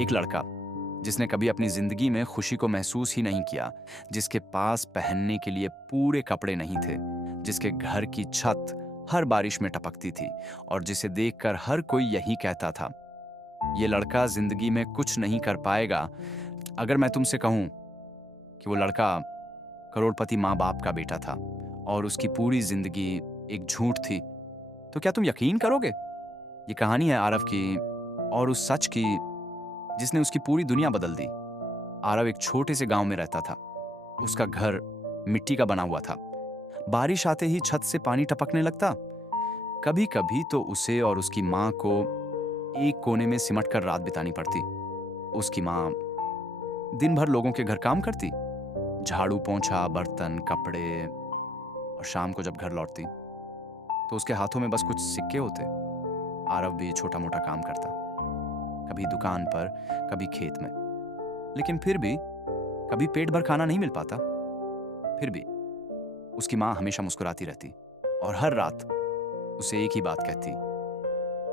एक लड़का जिसने कभी अपनी जिंदगी में खुशी को महसूस ही नहीं किया, जिसके पास पहनने के लिए पूरे कपड़े नहीं थे, जिसके घर की छत हर बारिश में टपकती थी और जिसे देखकर हर कोई यही कहता था, ये लड़का जिंदगी में कुछ नहीं कर पाएगा। अगर मैं तुमसे कहूं कि वो लड़का करोड़पति माँ बाप का बेटा था और उसकी पूरी जिंदगी एक झूठ थी, तो क्या तुम यकीन करोगे? ये कहानी है आरव की, और उस सच की जिसने उसकी पूरी दुनिया बदल दी। आरव एक छोटे से गांव में रहता था। उसका घर मिट्टी का बना हुआ था। बारिश आते ही छत से पानी टपकने लगता। कभी कभी तो उसे और उसकी माँ को एक कोने में सिमट कर रात बितानी पड़ती। उसकी माँ दिन भर लोगों के घर काम करती, झाड़ू पोंछा, बर्तन, कपड़े, और शाम को जब घर लौटती तो उसके हाथों में बस कुछ सिक्के होते। आरव भी छोटा मोटा काम करता, कभी दुकान पर, कभी खेत में, लेकिन फिर भी कभी पेट भर खाना नहीं मिल पाता। फिर भी उसकी माँ हमेशा मुस्कुराती रहती और हर रात उसे एक ही बात कहती,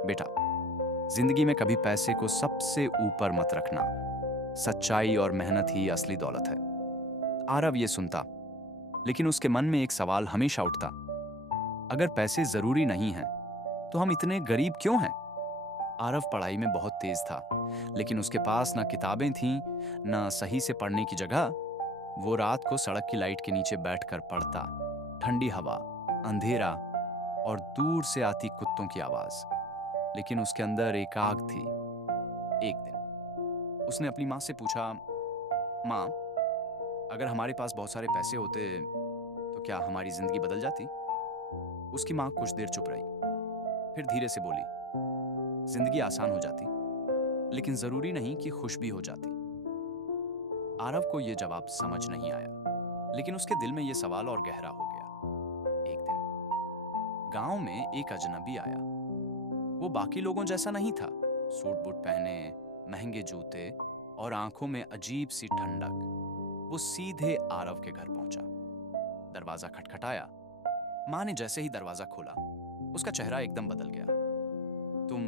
बेटा, जिंदगी में कभी पैसे को सबसे ऊपर मत रखना, सच्चाई और मेहनत ही असली दौलत है। आरव ये सुनता, लेकिन उसके मन में एक सवाल हमेशा उठता, अगर पैसे जरूरी नहीं हैं तो हम इतने गरीब क्यों हैं? आरव पढ़ाई में बहुत तेज था, लेकिन उसके पास ना किताबें थीं, ना सही से पढ़ने की जगह। वो रात को सड़क की लाइट के नीचे बैठकर पढ़ता। ठंडी हवा, अंधेरा और दूर से आती कुत्तों की आवाज, लेकिन उसके अंदर एक आग थी। एक दिन उसने अपनी माँ से पूछा, माँ, अगर हमारे पास बहुत सारे पैसे होते तो क्या हमारी जिंदगी बदल जाती? उसकी माँ कुछ देर चुप रही, फिर धीरे से बोली, जिंदगी आसान हो जाती, लेकिन जरूरी नहीं कि खुश भी हो जाती। आरव को यह जवाब समझ नहीं आया, लेकिन उसके दिल में यह सवाल और गहरा हो गया। एक दिन गांव में एक अजनबी आया। वो बाकी लोगों जैसा नहीं था। सूट बूट पहने, महंगे जूते और आंखों में अजीब सी ठंडक। वो सीधे आरव के घर पहुंचा। दरवाजा खटखटाया। माँ ने जैसे ही दरवाजा खोला, उसका चेहरा एकदम बदल गया। तुम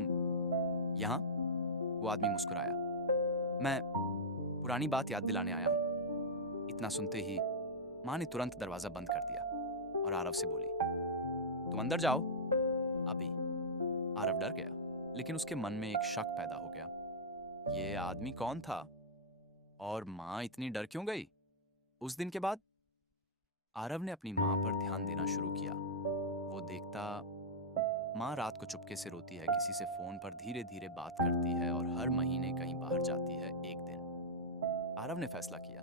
यहां? वो आदमी मुस्कुराया। मैं पुरानी बात याद दिलाने आया हूं। इतना सुनते ही माँ ने तुरंत दरवाजा बंद कर दिया और आरव से बोली, तुम अंदर जाओ अभी। आरव डर गया, लेकिन उसके मन में एक शक पैदा हो गया। ये आदमी कौन था और माँ इतनी डर क्यों गई? उस दिन के बाद आरव ने अपनी माँ पर ध्यान देना शुरू किया। वो देखता, माँ रात को चुपके से रोती है, किसी से फोन पर धीरे धीरे बात करती है और हर महीने कहीं बाहर जाती है। एक दिन आरव ने फैसला किया,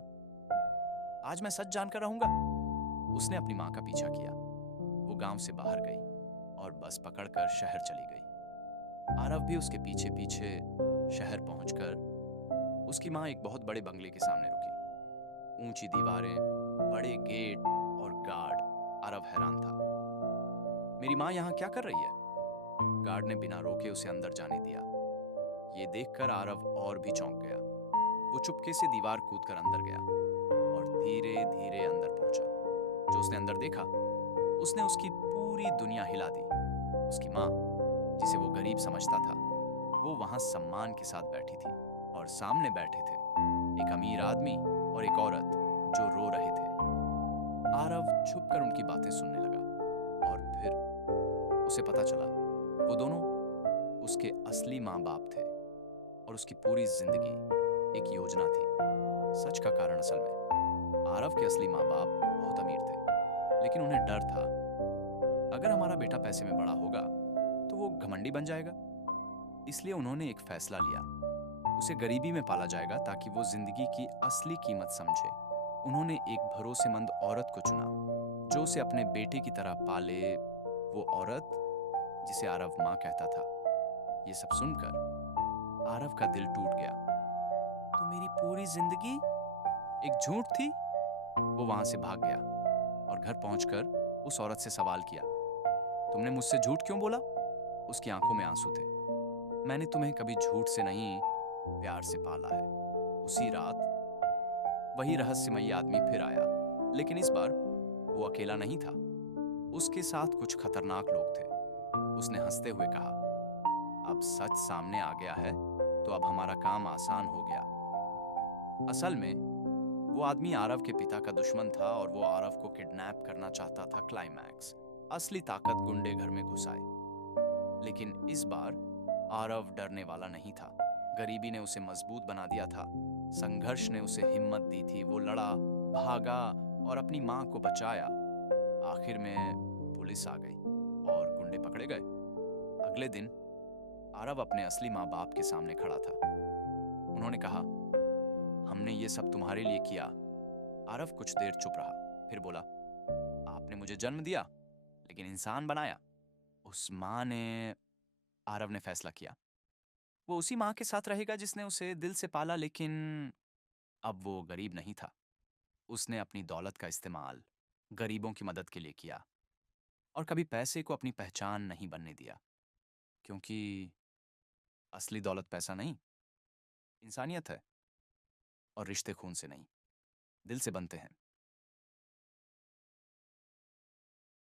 आज मैं सच जानकर रहूंगा। उसने अपनी माँ का पीछा किया। वो गांव से बाहर गई और बस पकड़कर शहर चली गई। आरव भी उसके पीछे पीछे शहर पहुंचकर उसकी माँ एक बहुत बड़े बंगले के सामने रुकी। ऊंची दीवारें, बड़े गेट और गार्ड। आरव हैरान था, मेरी माँ यहाँ क्या कर रही है? गार्ड ने बिना रोके उसे अंदर जाने दिया। ये देखकर आरव और भी चौंक गया। वो चुपके से दीवार कूदकर अंदर गया और धीरे धीरे अंदर पहुंचा। जो उसने अंदर देखा, उसने उसकी पूरी दुनिया हिला दी। उसकी माँ, जिसे वो गरीब समझता था, वो वहां सम्मान के साथ बैठी थी और सामने बैठे थे एक अमीर आदमी और एक औरत जो रो रहे थे। आरव छुपकर उनकी बातें सुनने लगा और फिर उसे पता चला वो दोनों उसके असली माँ बाप थे और उसकी पूरी जिंदगी एक योजना थी। सच का कारण असल में आरव के असली माँ बाप बहुत अमीर थे, लेकिन उन्हें डर था, अगर हमारा बेटा पैसे में बड़ा होगा तो वो घमंडी बन जाएगा। इसलिए उन्होंने एक फैसला लिया, उसे गरीबी में पाला जाएगा ताकि वो जिंदगी की असली कीमत समझे। उन्होंने एक भरोसेमंद औरत को चुना जो उसे अपने बेटे की तरह पाले। वो औरत जिसे आरव माँ कहता था। ये सब सुनकर आरव का दिल टूट गया। तो मेरी पूरी जिंदगी एक झूठ थी? वो वहां से भाग गया और घर पहुंचकर उस औरत से सवाल किया, तुमने मुझसे झूठ क्यों बोला? उसकी आंखों में आंसू थे। मैंने तुम्हें कभी झूठ से नहीं, प्यार से पाला है। उसी रात वही रहस्यमयी आदमी फिर आया, लेकिन इस बार वो अकेला नहीं था। उसके साथ कुछ खतरनाक लोग थे। उसने हंसते हुए कहा, अब सच सामने आ गया है तो अब हमारा काम आसान हो गया। असल में वो आदमी आरव के पिता का दुश्मन था और वो आरव को किडनैप करना चाहता था। क्लाइमैक्स, असली ताकत गुंडे घर में घुस आए। लेकिन इस बार आरव डरने वाला नहीं था। गरीबी ने उसे मजबूत बना दिया था। संघर्ष ने उसे हिम्मत दी थी। वो लड़ा, भागा और अपनी माँ को बचाया। आखिर में पुलिस आ गई और गुंडे पकड़े गए। अगले दिन आरव अपने असली माँ बाप के सामने खड़ा था। उन्होंने कहा, हमने ये सब तुम्हारे लिए किया। आरव कुछ देर चुप रहा, फिर बोला, आपने मुझे जन्म दिया लेकिन इंसान बनाया। उस माँ ने आरव ने फैसला किया, वो उसी माँ के साथ रहेगा जिसने उसे दिल से पाला। लेकिन अब वो गरीब नहीं था। उसने अपनी दौलत का इस्तेमाल गरीबों की मदद के लिए किया और कभी पैसे को अपनी पहचान नहीं बनने दिया। क्योंकि असली दौलत पैसा नहीं, इंसानियत है। और रिश्ते खून से नहीं, दिल से बनते हैं।